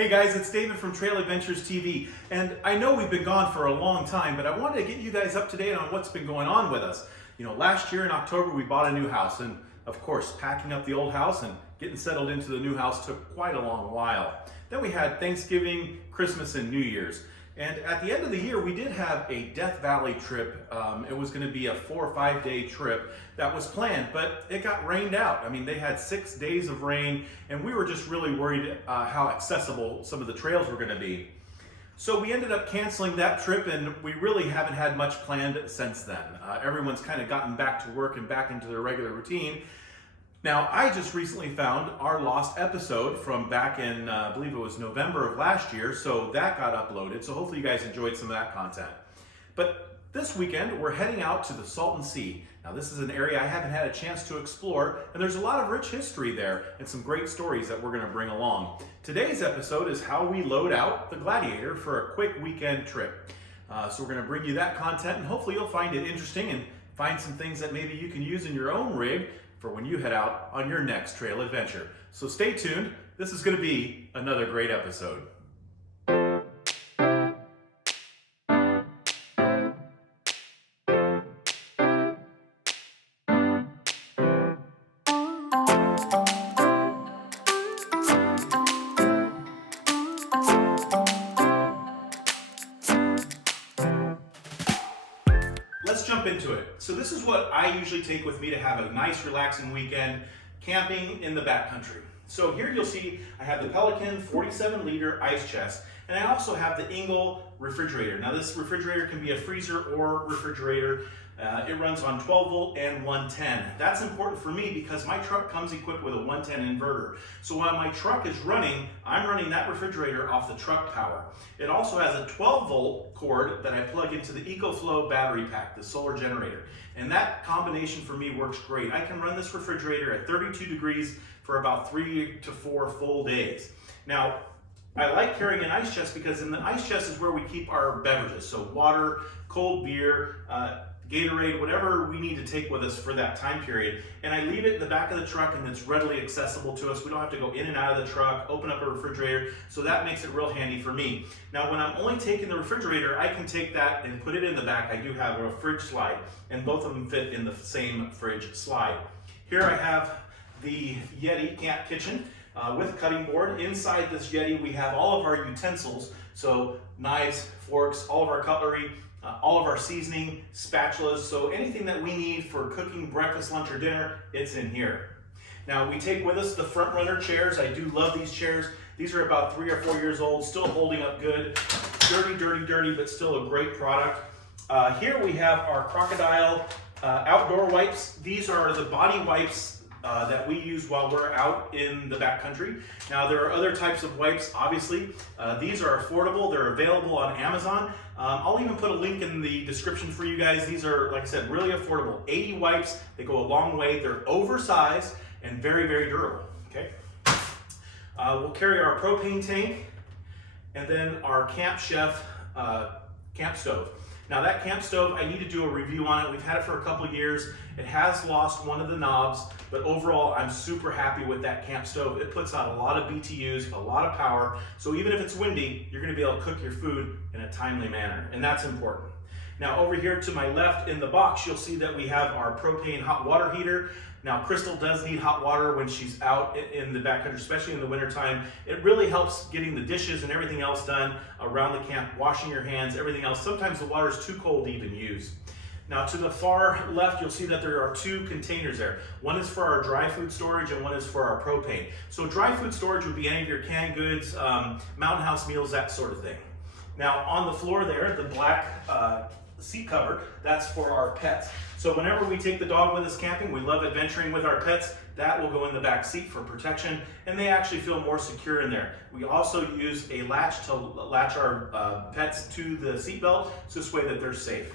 Hey guys, it's David from Trail Adventures TV, and I know we've been gone for a long time, but I wanted to get you guys up to date on what's been going on with us. You know, last year in October we bought a new house, and of course packing up the old house and getting settled into the new house took quite a long while. Then we had Thanksgiving, Christmas, and New Year's. And at the end of the year, we did have a Death Valley trip. It was going to be a 4 or 5 day trip that was planned, but it got rained out. I mean, they had 6 days of rain, and we were just really worried how accessible some of the trails were going to be. So we ended up canceling that trip, and we really haven't had much planned since then. Everyone's kind of gotten back to work and back into their regular routine. Now, I just recently found our lost episode from back in, I believe it was November of last year, so that got uploaded, so hopefully you guys enjoyed some of that content. But this weekend, we're heading out to the Salton Sea. Now, this is an area I haven't had a chance to explore, and there's a lot of rich history there and some great stories that we're going to bring along. Today's episode is how we load out the Gladiator for a quick weekend trip. So we're going to bring you that content, and hopefully you'll find it interesting and find some things that maybe you can use in your own rig for when you head out on your next trail adventure. So stay tuned. This is going to be another great episode. Let's jump into it. So this is what I usually take with me to have a nice relaxing weekend camping in the backcountry. So here you'll see I have the Pelican 47 liter ice chest, and I also have the Engel refrigerator. Now this refrigerator can be a freezer or refrigerator. It runs on 12 volt and 110. That's important for me because my truck comes equipped with a 110 inverter. So while my truck is running, I'm running that refrigerator off the truck power. It also has a 12 volt cord that I plug into the EcoFlow battery pack, the solar generator. And that combination for me works great. I can run this refrigerator at 32 degrees for about 3 to 4 full days. Now, I like carrying an ice chest because in the ice chest is where we keep our beverages. So water, cold beer, Gatorade, whatever we need to take with us for that time period. And I leave it in the back of the truck, and it's readily accessible to us. We don't have to go in and out of the truck, open up a refrigerator, so that makes it real handy for me. Now, when I'm only taking the refrigerator, I can take that and put it in the back. I do have a fridge slide, and both of them fit in the same fridge slide. Here I have the Yeti Camp Kitchen with a cutting board. Inside this Yeti, we have all of our utensils, so knives, forks, all of our cutlery, all of our seasoning, spatulas, so anything that we need for cooking breakfast, lunch, or dinner, it's in here. Now, we take with us the front runner chairs. I do love these chairs. These are about 3 or 4 years old, still holding up good. Dirty, dirty, dirty, but still a great product. Here we have our Crocodile outdoor wipes. These are the body wipes that we use while we're out in the backcountry. Now, there are other types of wipes, obviously. These are affordable. They're available on Amazon. I'll even put a link in the description for you guys. These are, like I said, really affordable. 80 wipes. They go a long way. They're oversized and very, very durable. Okay. We'll carry our propane tank and then our Camp Chef camp stove. Now that camp stove, I need to do a review on it. We've had it for a couple of years. It has lost one of the knobs, but overall I'm super happy with that camp stove. It puts out a lot of BTUs, a lot of power, so even if it's windy, you're gonna be able to cook your food in a timely manner, and that's important. Now over here to my left in the box, you'll see that we have our propane hot water heater. Now, Crystal does need hot water when she's out in the backcountry, especially in the wintertime. It really helps getting the dishes and everything else done around the camp, washing your hands, everything else. Sometimes the water is too cold to even use. Now, to the far left, you'll see that there are 2 containers there. One is for our dry food storage and one is for our propane. So dry food storage would be any of your canned goods, Mountain House meals, that sort of thing. Now, on the floor there, the black seat cover, that's for our pets. So whenever we take the dog with us camping, we love adventuring with our pets, that will go in the back seat for protection, and they actually feel more secure in there. We also use a latch to latch our pets to the seat belt, so this way that they're safe.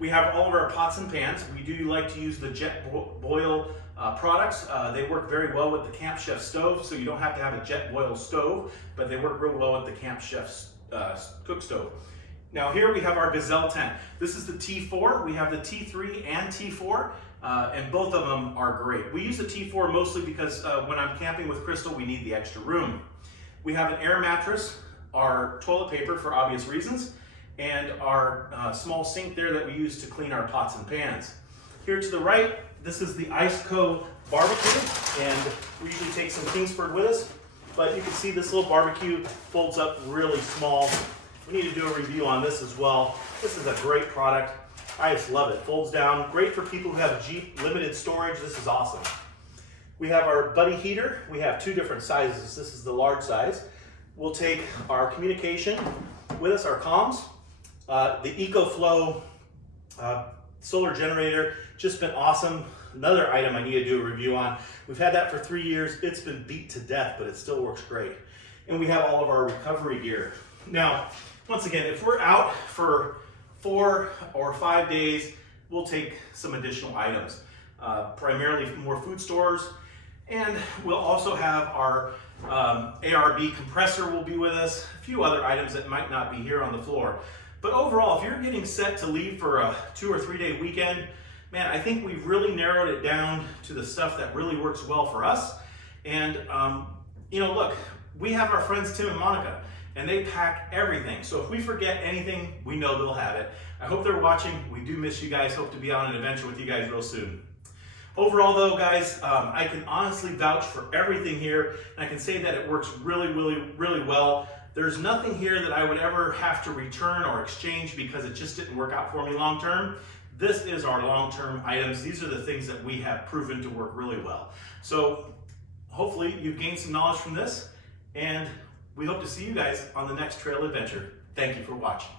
We have all of our pots and pans. We do like to use the Jet Boil products. They work very well with the Camp Chef stove, so you don't have to have a Jet Boil stove, but they work real well with the Camp Chef's cook stove. Now here we have our Gazelle Tent. This is the T4. We have the T3 and T4, and both of them are great. We use the T4 mostly because when I'm camping with Crystal, we need the extra room. We have an air mattress, our toilet paper for obvious reasons, and our small sink there that we use to clean our pots and pans. Here to the right, this is the Cove Barbecue, and we usually take some Kingsford with us, but you can see this little barbecue folds up really small. We need to do a review on this as well. This is a great product. I just love it. Folds down, great for people who have Jeep limited storage. This is awesome. We have our buddy heater. We have two different sizes. This is the large size. We'll take our communication with us, our comms. The EcoFlow solar generator, just been awesome. Another item I need to do a review on. We've had that for 3 years. It's been beat to death, but it still works great. And we have all of our recovery gear. Now, once again, if we're out for 4 or 5 days, we'll take some additional items, primarily more food stores. And we'll also have our ARB compressor will be with us, a few other items that might not be here on the floor. But overall, if you're getting set to leave for a 2 or 3 day weekend, man, I think we've really narrowed it down to the stuff that really works well for us. And, look, we have our friends Tim and Monica, and they pack everything. So if we forget anything, we know they'll have it. I hope they're watching. We do miss you guys. Hope to be on an adventure with you guys real soon. Overall though, guys, I can honestly vouch for everything here, and I can say that it works really, really, really well. There's nothing here that I would ever have to return or exchange because it just didn't work out for me long term. This is our long-term items. These are the things that we have proven to work really well. So hopefully you've gained some knowledge from this, and we hope to see you guys on the next trail adventure. Thank you for watching.